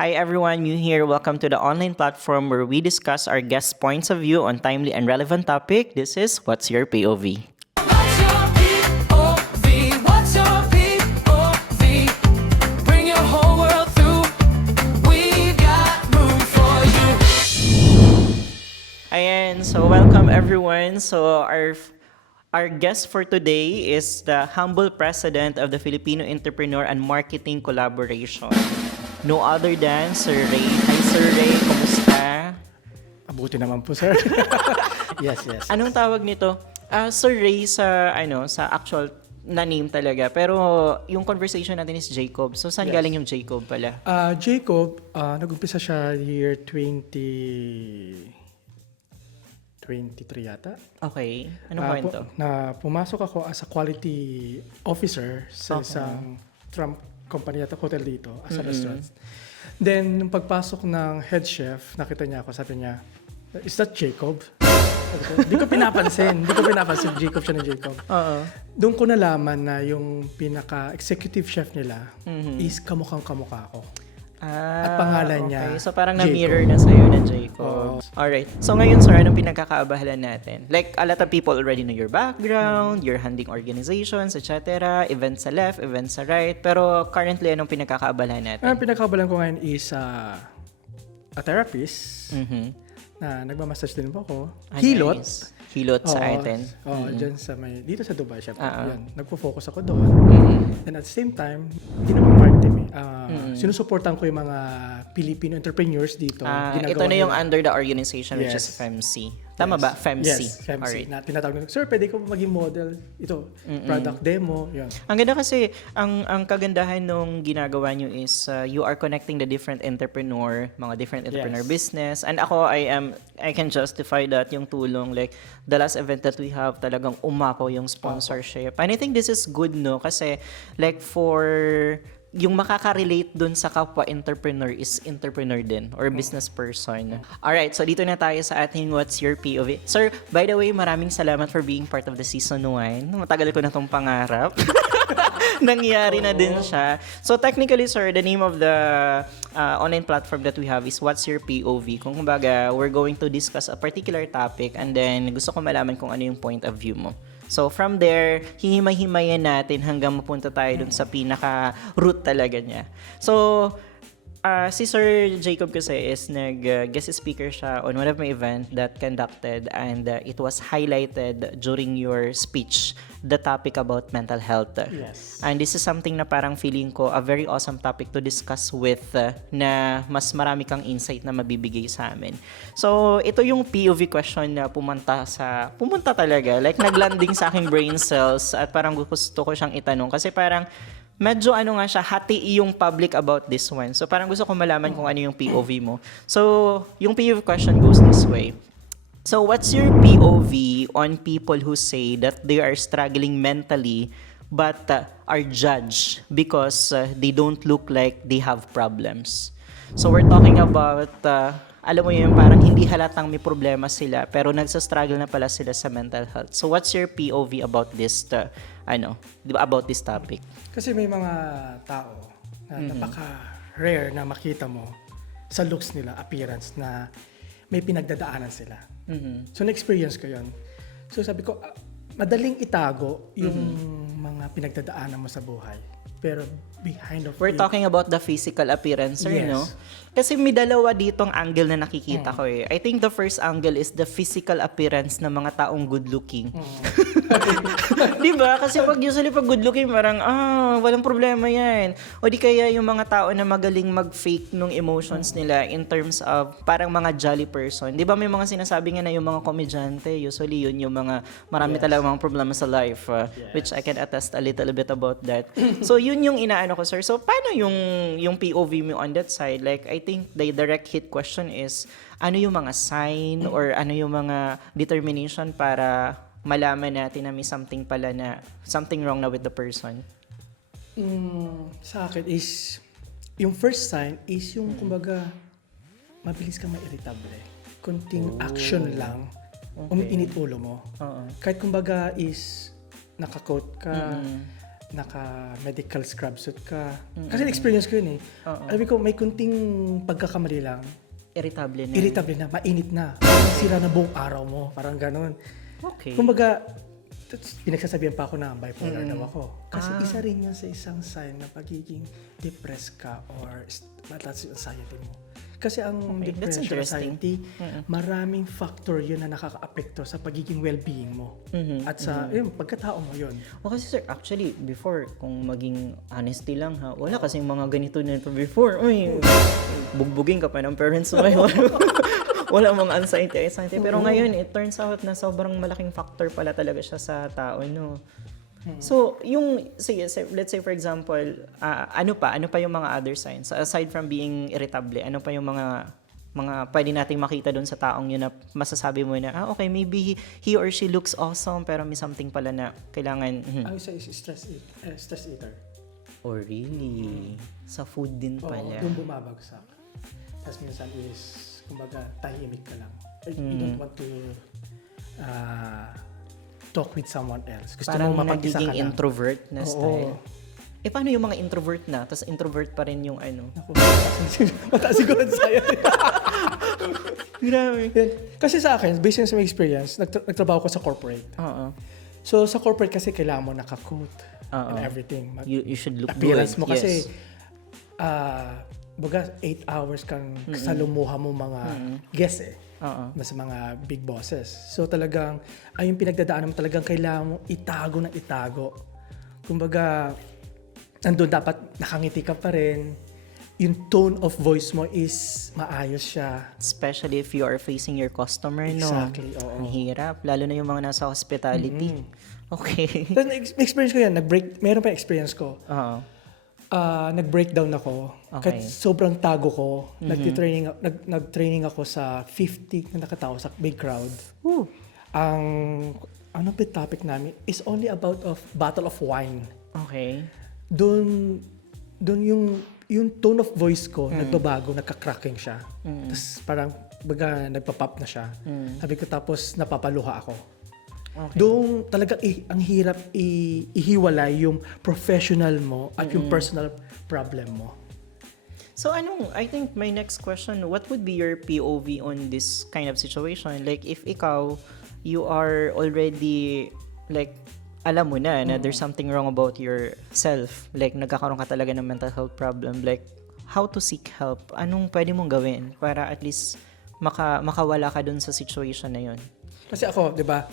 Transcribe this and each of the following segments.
Hi everyone, new here. Welcome to the online platform where we discuss our guests' points of view on timely and relevant topic. This is What's Your POV? What's your POV? What's your POV? Bring your whole world through. We've got room for you. Ayan, so welcome everyone. So our guest for today is the humble president of the Filipino Entrepreneur and Marketing Collaboration. No other than Sir Ray. Hi Sir Ray, kumusta? Abuti naman po, sir. Yes. Anong tawag nito? Sir Ray sa actual na name talaga. Pero yung conversation natin is Jacob. So saan Yes. galing yung Jacob pala? Jacob, nag-umpisa siya year 2023 yata. Okay. Anong kwento? Na pumasok ako as a quality officer sa Okay. isang Trump company at hotel dito as a restaurant. Then, nung pagpasok ng head chef, nakita niya ako, sabi niya, "Is that Jacob?" Hindi ko pinapansin. Jacob siya ni Jacob. Oo. Doon ko nalaman na yung pinaka-executive chef nila is kamukhang-kamukha ko. At pangalan niya, Okay. So parang Jacob. na-mirror na sa'yo na Jacob. Oo. Alright. So ngayon, sir, anong pinagkakaabahalan natin? Like, a lot of people already know your background, your handling organizations, etc. Events sa left, events sa right. Pero currently, anong pinagkakaabalahan natin? Ang pinakabalan ko ngayon is a therapist Mhm. na nagmamassage din po ako. Ah, Hilot. nice. Hilot sa atin. Oo, dyan sa dito sa Dubai siya. Oo. Yan, nagpo-focus ako doon. Mhm. And at the same time, hindi naman part-time eh. Sinusuportan ko yung mga Filipino entrepreneurs dito. Ito na yung nila. under the organization which is Yes. FEMC. Tama ba? FEMC. Yes, FEMC. Alright. Na tinatawag nila, "Sir, pwede ko maging model." Ito, product demo. Yan. Ang ganda kasi, ang kagandahan nung ginagawa nyo is you are connecting the different mga different entrepreneur Yes. business. And ako, I can justify that yung tulong. Like, the last event that we have, talagang umako yung sponsorship. And I think this is good, no? Kasi, like, yung makaka-relate dun sa kapwa-entrepreneur is entrepreneur din or business person. Alright, so dito na tayo sa ating What's Your POV. Sir, by the way, maraming salamat for being part of the Season 1. Matagal ko na tong pangarap. Nangyari na din siya. So technically, sir, the name of the online platform that we have is What's Your POV. Kung kumbaga, we're going to discuss a particular topic and then gusto ko malaman kung ano yung point of view mo. So from there, hihimay-himayan natin hanggang mapunta tayo dun sa pinaka-root talaga niya. So, si Sir Jacob kasi is nag-guest speaker siya on one of my event that conducted and it was highlighted during your speech, the topic about mental health. Yes. And this is something na parang feeling ko a very awesome topic to discuss with na mas marami kang insight na mabibigay sa amin. So, ito yung POV question na pumunta talaga. Like, naglanding sa aking brain cells at parang gusto ko siyang itanong kasi parang medyo nga siya, hati yung public about this one. So, parang gusto ko malaman kung ano yung POV mo. So, yung POV question goes this way. So, what's your POV on people who say that they are struggling mentally but are judged because they don't look like they have problems? So, we're talking about, alam mo yun, parang hindi halatang may problema sila pero nagsa-struggle na pala sila sa mental health. So, what's your POV about this, about this topic? Kasi may mga tao na napaka-rare na makita mo sa looks nila, appearance, na may pinagdadaanan sila. So, na-experience ko yun. So, sabi ko, madaling itago yung mga pinagdadaanan mo sa buhay. Pero behind of We're it, talking about the physical appearance, sir, Yes. no? Kasi may dalawa ditong angle na nakikita ko eh. I think the first angle is the physical appearance ng mga taong good-looking. Di ba? Kasi usually pag good-looking, parang, walang problema yan. O di kaya yung mga tao na magaling mag-fake nung emotions nila in terms of parang mga jolly person. Di ba may mga sinasabi nga na yung mga komedyante, usually yun yung mga marami talagang mga problema sa life, which I can attest a little bit about that. So yun yung inaano ko, sir. So paano yung POV mo on that side? Like, I think the direct hit question is, ano yung mga sign or ano yung mga determination para malaman natin na may something wrong na with the person? sa akin is, yung first sign is yung kumbaga, mabilis kang ma-irritable. Kunting action lang, umiinit ulo mo. Kahit kumbaga is, naka-coat ka, naka-medical scrub suit ka. Kasi experience ko yun eh. Alam ko, may kunting pagkakamali lang. Irritable na. Irritable na, mainit na. Parang sira na buong araw mo. Parang ganun. Okay. Kumbaga, pinagsasabihan pa ako na bipolar daw ako. Kasi isa rin yun sa isang sign na pagiging depressed ka or mataas yung anxiety mo. Kasi ang Okay, that's depression, interesting. anxiety, maraming factor yun na nakaka-apekto sa pagiging well-being mo. At sa pagkatao mo yun. O kasi sir, actually, before, kung maging honesty lang ha, wala kasing mga ganito na before. Uy, bugbugin ka pa ng parents mo. Wala mga anxiety. Pero ngayon, it turns out na sobrang malaking factor pala talaga siya sa tao, no? So, sige, let's say for example, ano pa yung mga other signs? Aside from being irritable, ano pa yung mga pwede nating makita doon sa taong yun na masasabi mo na, okay, maybe he or she looks awesome, pero may something pala na kailangan, Ang isa is stress eater. Oh, really? Sa food din Oo, pala. doon bumabagsak. Tapos minsan is, kumbaga, tahimik ka lang. You don't want to talk with someone else. Gusto Parang mo mapag-isa nagiging ka lang. introvert na Oo. style. Paano yung mga introvert na, tapos introvert pa rin yung ano? Ako, mataas siguro ang anxiety. Grabe. Yan. Kasi sa akin, based on sa my experience, nagtrabaho ko sa corporate. Oo. So, sa corporate kasi kailangan mo naka-coat Oo. and everything. You should look Appearance good. mo kasi, Yes. baga 8 hours kang salumuha mo mga guests eh. Oo. Sa mga big bosses. So talagang, ay yung pinagdadaanan mo talagang kailangan mo itago ng itago. Kumbaga, nandun dapat nakangiti ka pa rin. Yung tone of voice mo is maayos siya. Especially if you are facing your customer, no? Exactly, oo. Ang hirap. Lalo na yung mga nasa hospitality. Okay. Tapos experience ko yan, meron pa yung experience ko. Oo. Nag-breakdown ako. Okay. Kahit sobrang tago ko, nag-training ako sa 50 na nakatao sa big crowd. Woo. Ano ba topic namin is only about of bottle of wine. Okay. Doon yung tone of voice ko nagbabago, nagka-cracking siya. Tapos parang baga nagpa-pop na siya. Sabi ko tapos napapaluha ako. Okay. Doon talaga ang hirap ihiwalay yung professional mo at yung personal problem mo. So I think my next question, what would be your POV on this kind of situation? Like if ikaw, you are already like alam mo na there's something wrong about yourself. Like nagkakaroon ka talaga ng mental health problem. Like how to seek help? Anong pwede mong gawin para at least makawala ka dun sa situation na yun? Kasi ako, 'di ba?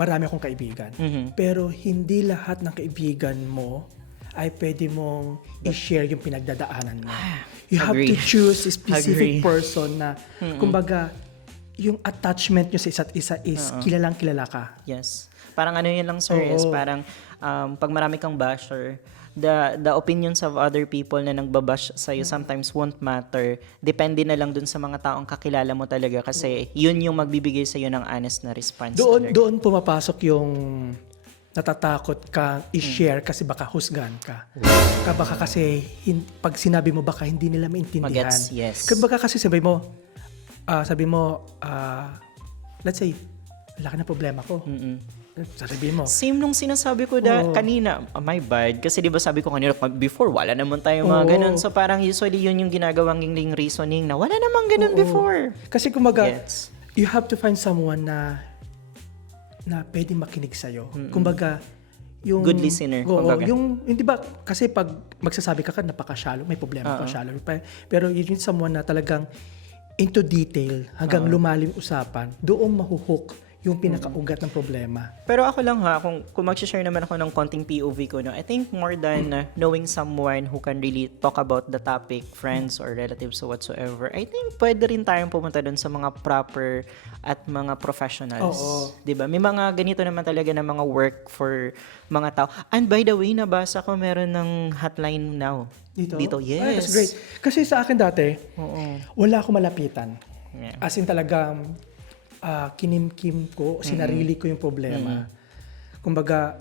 Marami akong kaibigan. Pero hindi lahat ng kaibigan mo ay pwede mong i-share yung pinagdadaanan mo. You have to Agree. choose a specific Agree. person na, kumbaga, yung attachment nyo sa isa't isa is kilalang kilala ka. Yes. Parang ano yun lang sir, is parang pag marami kang basher, the opinions of other people na nagbabash sa'yo sometimes won't matter. Depende na lang dun sa mga taong kakilala mo talaga kasi yun yung magbibigay sa'yo ng honest na response. talaga. Doon pumapasok yung natatakot ka i-share kasi baka husgan ka. Baka kasi pag sinabi mo baka hindi nila maintindihan. Magets, yes. Baka kasi sabi mo, let's say, laki na problema ko. Sabihin mo. Same nung sinasabi ko kanina, my bad. Kasi di ba sabi ko kanina, before, wala naman tayo mga ganun. So parang usually yun yung ginagawang reasoning na wala namang ganun before. Kasi kumbaga, Gets. you have to find someone na pwede makinig sa'yo. Kumbaga, yung... Good listener, Oo, kumbaga. hindi ba, kasi pag magsasabi ka napaka-shallow, may problema ka, shallow. Pero you need someone na talagang into detail, hanggang lumalim usapan, doon mahuhook yung pinakaugat ng problema. Pero ako lang ha, kung mag-share naman ako ng konting POV ko, no, I think more than knowing someone who can really talk about the topic, friends or relatives or whatsoever, I think pwede rin tayong pumunta dun sa mga proper at mga professionals. Oo. Diba? May mga ganito naman talaga na mga work for mga tao. And by the way, nabasa ko meron ng hotline now. Dito, yes. Ay, that's great. Kasi sa akin dati, wala akong malapitan. Yeah. As in talagang kinimkim ko, sinarili ko yung problema. Kumbaga,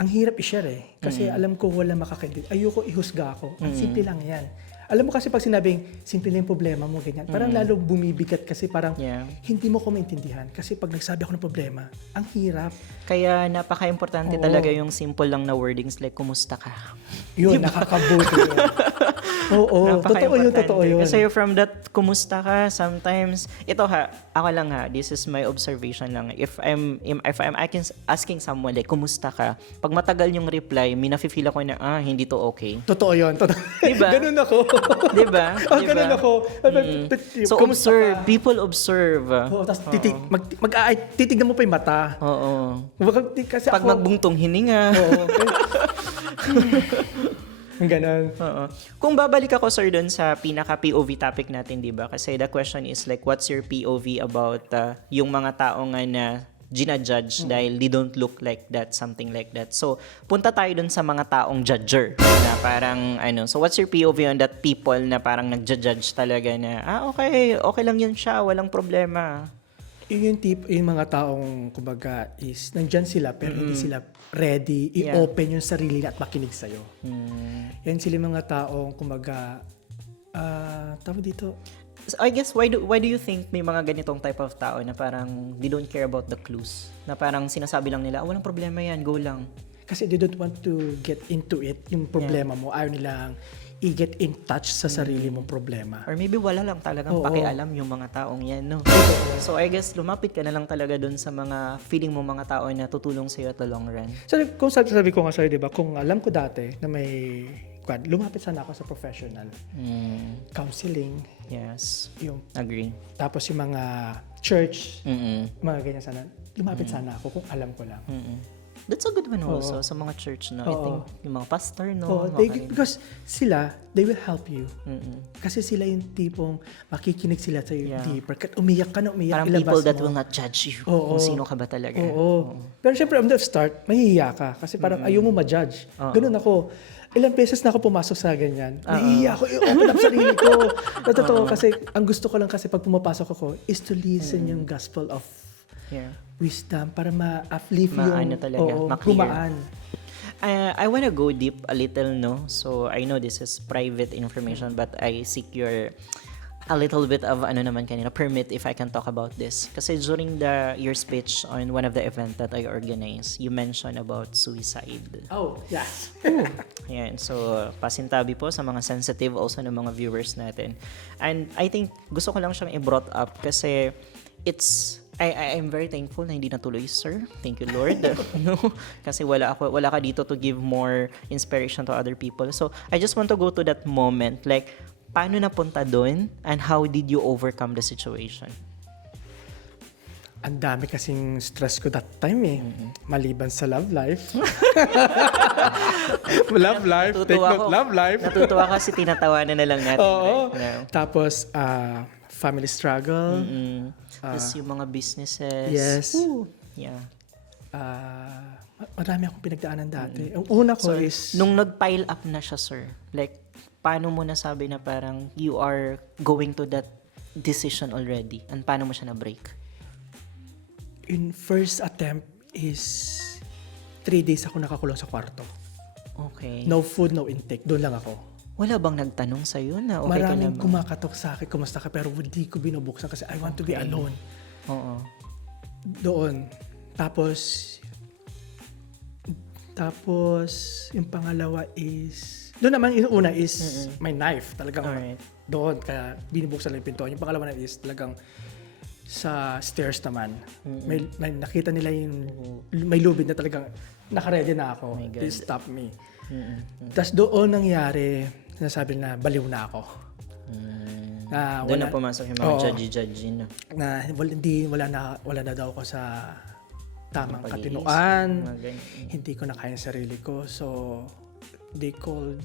ang hirap i-share eh. Kasi alam ko wala makakaintindi. Ayoko ihusga ako. Ang simple lang yan. Alam mo kasi pag sinabing, simple lang yung problema mo, ganyan, parang lalong bumibigat kasi parang Yeah. hindi mo ko maintindihan. Kasi pag nagsabi ako ng problema, ang hirap. Kaya napaka-importante Oo. talaga yung simple lang na wordings like, kumusta ka? Yun, nakakabuti yun. Oo, totoo yun. Kasi from that, kumusta ka, sometimes, ito ha, ako lang ha, this is my observation lang. If I'm asking someone like, kumusta ka, pag matagal yung reply, may nafe-feel ako na, hindi to okay. Totoo yun. Diba? Ganun ako. Diba? Ganun ako. So Kumusta observe, ka? people observe. Oo, tapos titignan mo pa yung mata. Oo. Kasi Pag ako, magbungtong hininga. Oo. Ganun. Oo. Kung babalik ako, sir, dun sa pinaka-POV topic natin, di ba? Kasi the question is like, what's your POV about yung mga tao nga na ginajudge dahil they don't look like that, something like that. So, punta tayo dun sa mga taong judger na parang, so what's your POV on that people na parang nagja-judge talaga na, okay lang yun siya, walang problema. Yun yung mga taong, kumbaga, is nandyan sila pero hindi sila ready i-open yung sarili nila at makinig sa'yo. Yan sila yung mga taong, kumbaga, tawag dito, So, I guess, why do you think may mga ganitong type of tao na parang they don't care about the clues? Na parang sinasabi lang nila, walang problema yan, go lang. kasi they don't want to get into it, yung problema mo. Ayaw nilang i-get in touch sa sarili mong problema. Or maybe wala lang talagang Oo. pakialam yung mga taong yan, no? So, I guess, lumapit ka na lang talaga dun sa mga feeling mo mga tao na tutulong sa'yo at the long run. So, kung sabi ko nga sa'yo, di ba, kung alam ko dati na may, lumapit sana ako sa professional. Counseling, Yes. yung, Agree. tapos yung mga church, Mm-mm. mga ganyan sana. Lumapit sana ako kung alam ko lang. That's a good one also sa mga church, no? I Oo. think yung mga pastor, no? Oh, because sila, they will help you. Kasi sila yung tipong makikinig sila sa Yeah. deeper. Kahit umiyak ka na umiyak, Parang ilabas people that mo. will not judge you Oo. kung sino ka ba talaga. Oo. Pero syempre, on the start, mahihiya ka. Kasi parang ayaw mo ma-judge. Ganun ako. Ilang beses na ako pumasok sa ganyan. Nahihiya ako, i-open up sarili ko. Totoo, kasi ang gusto ko lang kasi pag pumapasok ako is to listen yung gospel of Yeah. wisdom para ma-uplift yung Maano talaga, ma-clear. gumaan. I wanna go deep a little, no? So, I know this is private information, but I seek your a little bit of permit if I can talk about this. Kasi during your speech on one of the event that I organized, you mentioned about suicide. Oh, yes. Yan. So, pasintabi po sa mga sensitive also ng mga viewers natin. And I think gusto ko lang siyang i-brought up kasi I'm very thankful na hindi natuloy, sir. Thank you, Lord. No? Kasi wala ka dito to give more inspiration to other people. So, I just want to go to that moment. Like, paano napunta doon and how did you overcome the situation? Ang dami kasing stress ko that time eh. Maliban sa love life. Love life. Take note, love life. Natutuwa kasi tinatawanan na lang natin Oo. right now. Tapos, family struggle. Tapos yung mga businesses. Yes. Woo. Yeah. Marami akong pinagdaanan dati. Ang una ko is... Nung nag-pile up na siya, sir, like, paano mo nasabi na parang you are going to that decision already? And paano mo siya na-break? In first attempt is 3 days ako nakakulong sa kwarto. Okay. No food, no intake. Doon lang ako. Wala bang nagtanong sa'yo na okay ka na Maraming ba? kumakatok sa akin, kumusta ka? Pero hindi ko binubuksan kasi I want to be alone. Oo. Doon. Tapos, yung pangalawa is, doon naman, yung una is my knife. Talagang Alright. doon, kaya binubuksan lang yung pinto. Yung pangalawa na is talagang sa stairs naman. May nakita nila yung, may lubid na talagang nakaredy na ako. My God. They stop me. Tapos doon nangyari, sinasabi na baliw na ako. Na Doon na pumasok yung mga Oo. judgy-judgy na. Na wala na daw ako sa tamang Pag-iisip, katinuan. mga ganyan. Hindi ko na kaya yung sarili ko. So, they called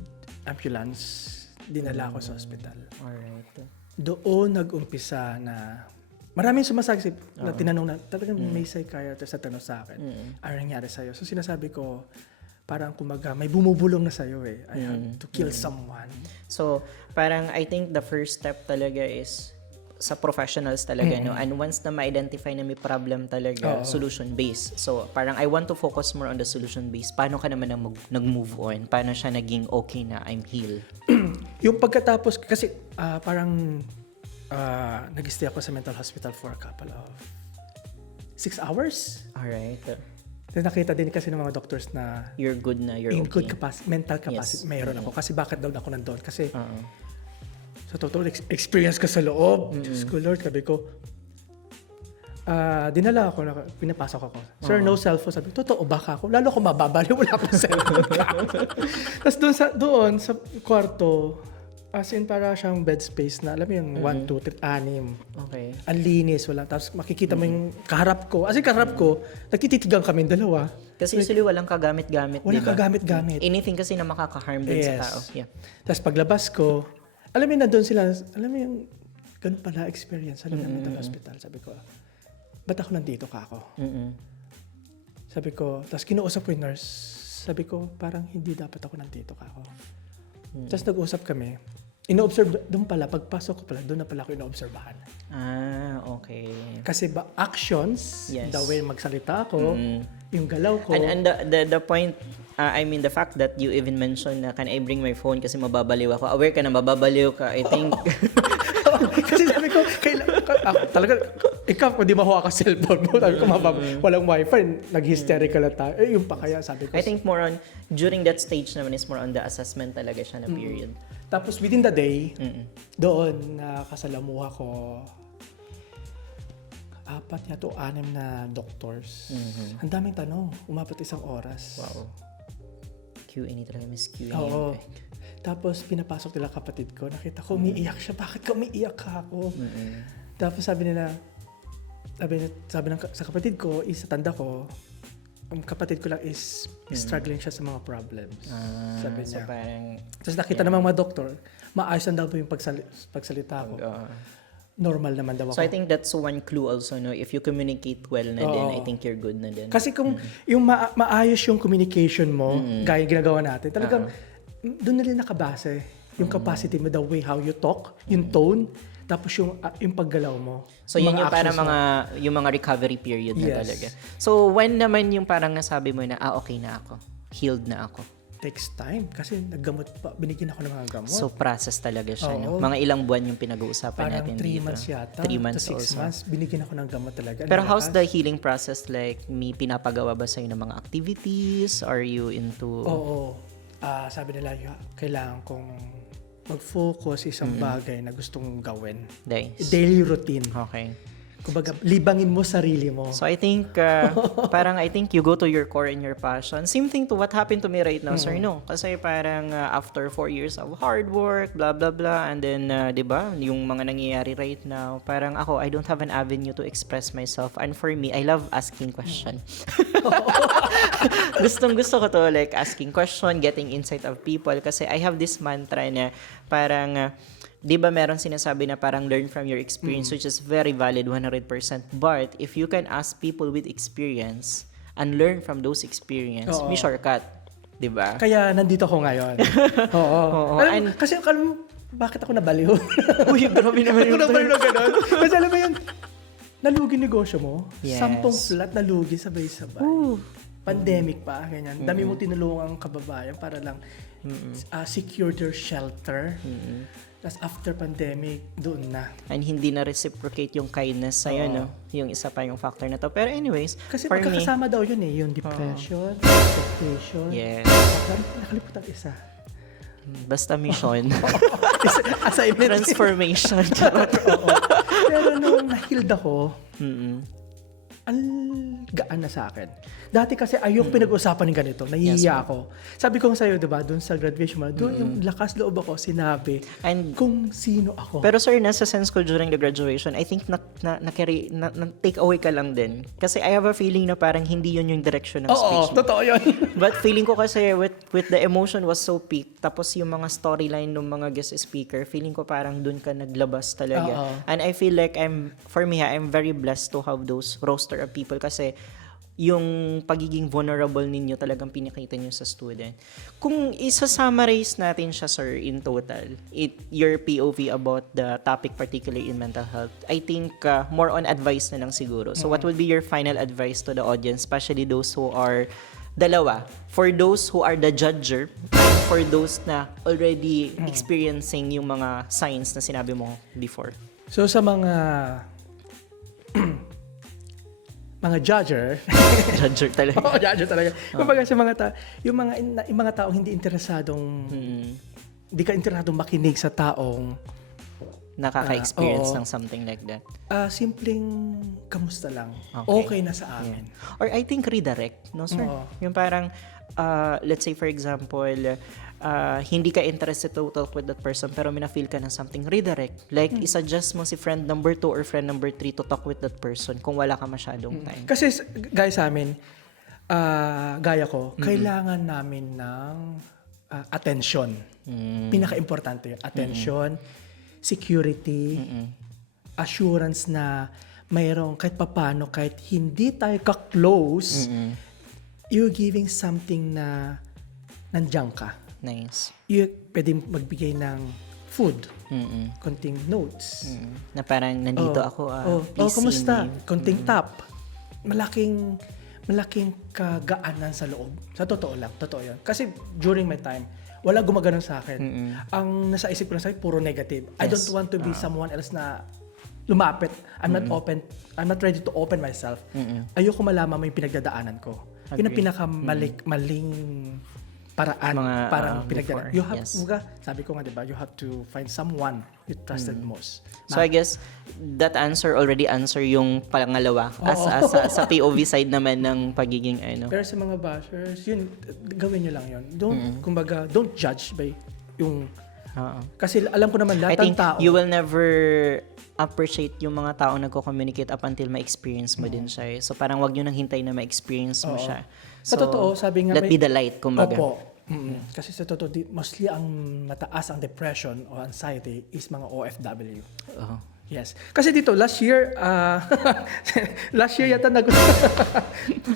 ambulance. Dinala ako sa hospital. Alright. Doon nag-umpisa na maraming sumasagsip na tinanong na talagang may psychiatrist na tanong sa akin. Ano nangyari sa'yo? So, sinasabi ko, parang kumaga, may bumubulong na sa'yo eh. I have to kill someone. So, parang I think the first step talaga is sa professionals talaga, no? And once na ma-identify na may problem talaga, solution-based. So, parang I want to focus more on the solution-based. Paano ka naman nag-move on? Paano siya naging okay na I'm healed? Yung pagkatapos, kasi parang nag-stay ako sa mental hospital for a couple of 6 hours. Alright. Then nakita din kasi ng mga doctors na You're good na, you're in okay. good mental capacity, Yes. mayroon ako. Kasi bakit daw ako nandun? Kasi sa totoo, experience ko sa loob. Diyos ko, Lord, sabi ko, dinala ako, pinapasok ako. Sir, no cellphone. Sabi ko, totoo ba ka ako? Lalo ako mababali, wala akong cellphone ka. Tapos doon sa kwarto, as in para siyang bed space na, alam mo yung 1, 2, 3, 6. Okay. Ang linis, wala. Tapos makikita mo yung kaharap ko. As in kaharap ko, nagtititigan kami dalawa. Kasi usually walang kagamit-gamit, Walang diba? kagamit-gamit. Anything kasi na makaka-harm din sa Yes. tao. Yeah. Tapos paglabas ko, alam mo yun, nandun sila, alam mo yung ganun pala experience sa loob ng mental hospital. Sabi ko, ba't ako nandito ka ako? Sabi ko, tapos kinuusap ko yung nurse. Sabi ko, parang hindi dapat ako nandito ka ako. Tapos nag-usap kami. Ino-observe, doon pala, pagpasok ko pala, doon na pala ako ino-obserbahan. Okay. Kasi ba, actions, Yes. the way magsalita ako, yung galaw ko. And the point, I mean, the fact that you even mentioned na can I bring my phone kasi mababaliw ako. Aware ka na mababaliw ka. I think, Kasi sabi ko, talaga, ikaw, kung di makuha ka cellphone mo, sabi ko, walang wifi, nag-hysterical na tayo. Eh, yung pa kaya, sabi ko. I think more on, during that stage naman is more on the assessment talaga siya na period. Tapos within the day, doon nakasalamuha ko 4 to 6 na doctors. Ang daming tanong, umabot 1 oras. Wow. Q&A talaga, Miss Q&A. Oo. Tapos pinapasok nila kapatid ko, nakita ko umiiyak siya. Bakit ka umiiyak ka ako? Tapos sabi sa kapatid ko, sa tanda ko, ang kapatid ko lang is struggling siya sa mga problems. Sabi So niya. parang, Tapos nakita ng mga doktor, maayos lang daw po yung pagsalita ko. Normal naman daw ako. so I think that's one clue also, no? If you communicate well na din, I think you're good na din. Kasi kung yung maayos yung communication mo, gaya ginagawa natin, talagang doon na rin nakabase yung capacity mo, the way how you talk, yung tone, tapos yung paggalaw mo. So yun yung para actions mo. yung mga recovery period na Yes. talaga. So when naman yung parang nasabi mo na, okay na ako, healed na ako. Takes time kasi naggamot pa, binigyan ako ng mga gamot. So process talaga siya, no? Oo. Mga ilang buwan yung pinag-uusapan parang natin 3 dito. months yata. 3 months to 6 also. months, binigyan ako ng gamot talaga. Pero how's the Nalakas. healing process like? May pinapagawa ba sa'yo ng mga activities? Are you into... Oo. Sabi nila, kailangan kong mag-focus isang bagay na gustong gawin. Nice. Daily routine. Okay. Kumbaga, libangin mo sarili mo. So I think I think you go to your core and your passion. Same thing to what happened to me right now, sir, no? Kasi parang after 4 years of hard work, blah blah blah, and then 'di ba, yung mga nangyayari right now, parang ako I don't have an avenue to express myself. And for me, I love asking question. Gusto ko to, like asking question, getting insight of people kasi I have this mantra na parang di ba meron sinasabi na parang learn from your experience, which is very valid 100%. But if you can ask people with experience and learn from those experience, may shortcut. Di ba? Kaya nandito ako ngayon. Oo. Kasi alam mo, bakit ako nabaliw? Uy, grabe naman Ako yung nabaliw na gano'n. Kasi alam mo yun, nalugi negosyo mo. Yes. 10 flat nalugi sabay-sabay. Pandemic pa, ganyan. Dami mo tinulungang kababayan para lang secure their shelter. Tapos after pandemic, doon na. And hindi na reciprocate yung kindness sa'yo, no? Yung isa pa yung factor na to. Pero anyways, Kasi for me, magkakasama daw yun yung depression, expectation. yes, Nakalimutan isa. basta mission, Assignment. transformation. Oo. Pero nung na-healed ako, ang gaan na sa akin. Dati kasi ayong pinag-usapan ng ganito, nahihiya ako. Sabi ko sa'yo, diba, doon sa graduation mo, doon yung lakas loob ako, sinabi And kung sino ako. pero sir, nasa sense ko during the graduation, I think na take away ka lang din. Kasi I have a feeling na parang hindi yun yung direction ng speech mo. Totoo yun. But feeling ko kasi with the emotion was so peak, tapos yung mga storyline ng mga guest speaker, feeling ko parang dun ka naglabas talaga. And I feel like I'm very blessed to have those roster of people kasi yung pagiging vulnerable ninyo talagang pinakita nyo sa student. Kung isa-summarize natin siya, sir, in total, your POV about the topic particularly in mental health, I think more on advice na lang siguro. So what would be your final advice to the audience, especially those who are dalawa? For those who are the judger, for those na already experiencing yung mga signs na sinabi mo before. So sa mga mga judger, Judger talaga. oo, judger talaga. Kumbaga sa yung mga taong hindi interesadong hindi ka interesadong makinig sa taong Nakaka-experience oo. ng something like that. simpleng kamusta lang. Okay. Okay na sa amin. Or I think redirect, no sir? Oo. Yung parang, let's say for example, hindi ka interested to talk with that person pero mina-feel ka ng something, redirect. Like, isa-adjust mo si friend number 2 or friend number 3 to talk with that person kung wala ka masyadong time. Kasi guys sa amin, gaya ko, kailangan namin ng attention. Pinaka-importante yun. Attention, security, assurance na mayroong kahit papano, kahit hindi tayo ka-close, you're giving something na nandiyan ka. Nice. Pwede magbigay ng food, konting notes. Na parang nandito ako, please see kumusta? me. Konting tap. Malaking kagaanan sa loob. Sa totoo lang, totoo yun. Kasi during my time, wala gumagano sa akin. Ang nasa isip ko lang sa'yo, puro negative. I don't want to be someone else na lumapit. I'm not open. I'm not ready to open myself. Ayoko malaman mo yung pinagdadaanan ko. Yun ang pinakamaling paraan. Parang before, you have, yes. sabi ko nga, diba, you have to find someone you trusted most. So I guess that answer already answer yung pangalawa sa POV side naman ng pagiging ano. Pero sa mga bashers, yun, gawin nyo lang yun. Kumbaga, don't judge by yung... Kasi alam ko naman I lahat think ng tao... you will never appreciate yung mga tao nagko-communicate up until ma-experience mo din siya. So parang wag nyo nang hintay na ma-experience mo siya. Sa totoo, sabi nga... let be the light, kumbaga. Opo. Kasi sa totoo, mostly ang mataas ang depression o anxiety is mga OFW. Oo. Yes. Kasi dito, last year yata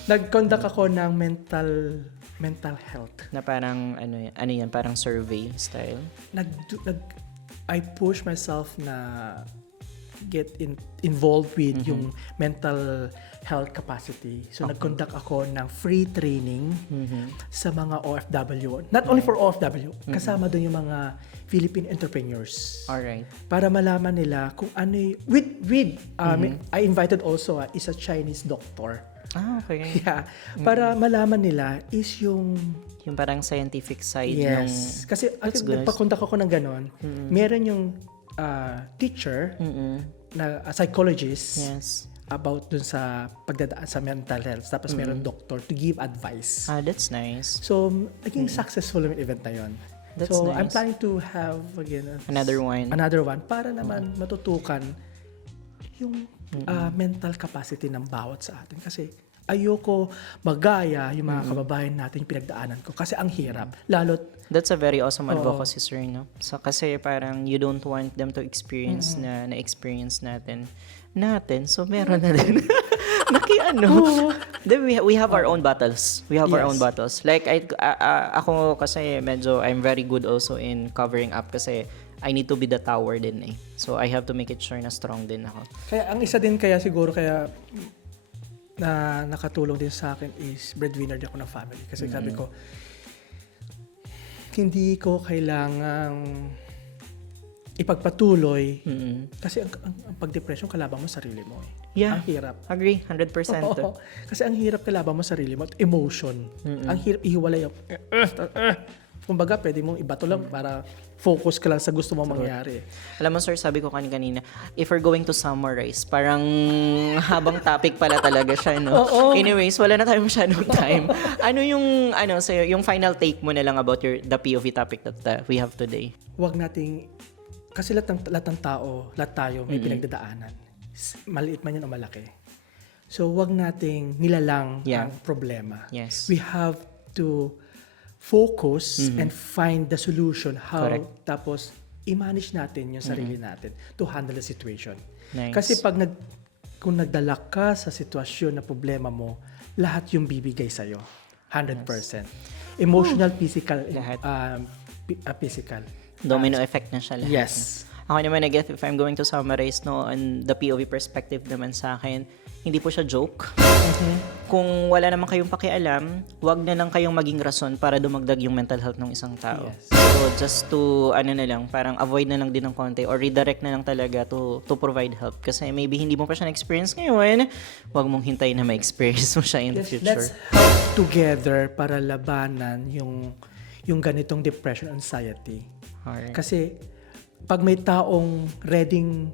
nag-conduct ako ng mental health. Na parang, ano yan, parang survey style. I push myself na get involved with yung mental health capacity. So, nag-conduct ako ng free training sa mga OFW. Not only for OFW, kasama doon yung mga Philippine entrepreneurs. Alright. Para malaman nila kung ano I invited also isa Chinese doctor. Okay. Yeah. Para malaman nila is yung Yung parang scientific side yes. Kasi good. nagpa-conduct ako ng ganon. Meron yung teacher na psychologist yes. about dun sa pagdadaan sa mental health. Tapos meron doctor to give advice. That's nice. So, naging successful yung event na yun. That's so, nice. I'm planning to have again Another one para naman matutukan yung mental capacity ng bawat sa atin. Kasi ayoko magaya yung mga kababayan natin yung pinagdaanan ko. Kasi ang hirap. Lalo't That's a very awesome advocacy, sir, no? So, kasi parang you don't want them to experience na-experience natin. So, meron na din. Then we have our own battles. We have our Yes. own battles. Like, ako kasi medyo, I'm very good also in covering up kasi I need to be the tower din eh. So, I have to make it sure na strong din ako. kaya ang isa din kaya siguro na nakatulong din sa akin is breadwinner din ako ng family. Kasi sabi ko, hindi ko kailangang ipagpatuloy kasi ang pag-depression kalaban mo sarili mo eh. Yeah. Ang hirap. Agree, 100%. Oo. Kasi ang hirap kalaban mo sarili mo at emotion. Ang hirap ihiwalay yung kumbaga pwede mong ibato lang para focus ka lang sa gusto mong mangyari. Alam mo, sir, sabi ko kanina, if we're going to summarize, parang habang topic pala talaga siya, no? Anyways, wala na tayong masyadong time. Ano yung, sa'yo, yung final take mo na lang about the POV topic that we have today? Huwag nating, kasi lahat ng tao, lahat tayo may pinagdadaanan. Maliit man yan o malaki. So, huwag nating nilalang ang problema. Yes. We have to focus and find the solution how Correct. tapos i-manage natin yung sarili natin to handle the situation. Nice. Kasi kung nagdala ka sa sitwasyon na problema mo, lahat yung bibigay sa'yo. 100%. Emotional, physical, Lahat. physical. Domino effect na siya lahat. Yes. Ako naman, I guess, if I'm going to summarize, no, on the POV perspective naman sa akin, hindi po siya joke. Kung wala naman kayong pakialam, wag na lang kayong maging rason para dumagdag yung mental health ng isang tao. Yes. So, just to, parang avoid na lang din ng konti or redirect na lang talaga to provide help. Kasi maybe hindi mo pa siya na-experience ngayon, wag mong hintayin na ma-experience mo siya in the future. Let's help together para labanan yung ganitong depression, anxiety. Alright. Kasi pag may taong readyng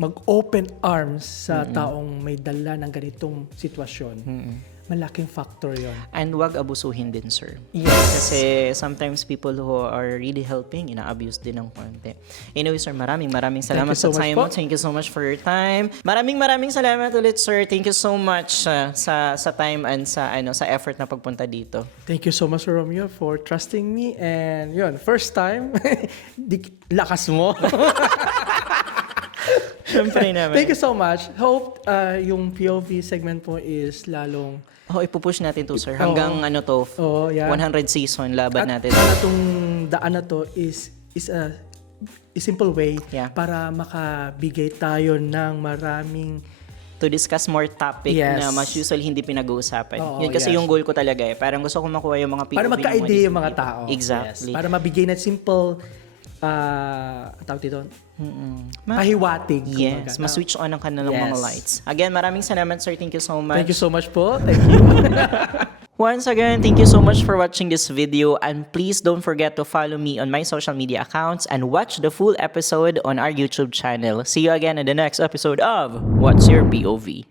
mag-open arms sa taong may dala ng ganitong sitwasyon, malaking factor yon. And wag abusuhin din, sir. Yes. Kasi sometimes people who are really helping, ina-abuse din ng konti. Anyway, sir, maraming salamat you so sa much time po. mo. Thank you so much for your time. Maraming salamat ulit, sir. Thank you so much sa time and sa effort na pagpunta dito. Thank you so much, Sir Romeo, for trusting me. And yun, first time, lakas mo. Siyempre naman. Thank you so much. Hope yung POV segment po is lalong ipupush natin to, sir. Hanggang yeah. 100 season laban natin. Sana itong daan na to is a simple way Yeah. para makabigay tayo ng maraming To discuss more topic Yes. na mas usually hindi pinag-uusapan. Oo, Yun kasi yes. yung goal ko talaga eh. Parang gusto ko makuha yung mga POV. para magka-idea yung mga tao. Exactly. Yes. Para mabigay na simple tawag dito, pahiwatig. Yes, kumbaga. ma-switch on ang kanilang mga Yes. lights. Again, maraming salamat, sir. Thank you so much. Thank you so much po. Thank you. Once again, thank you so much for watching this video, and please don't forget to follow me on my social media accounts and watch the full episode on our YouTube channel. See you again in the next episode of What's Your POV?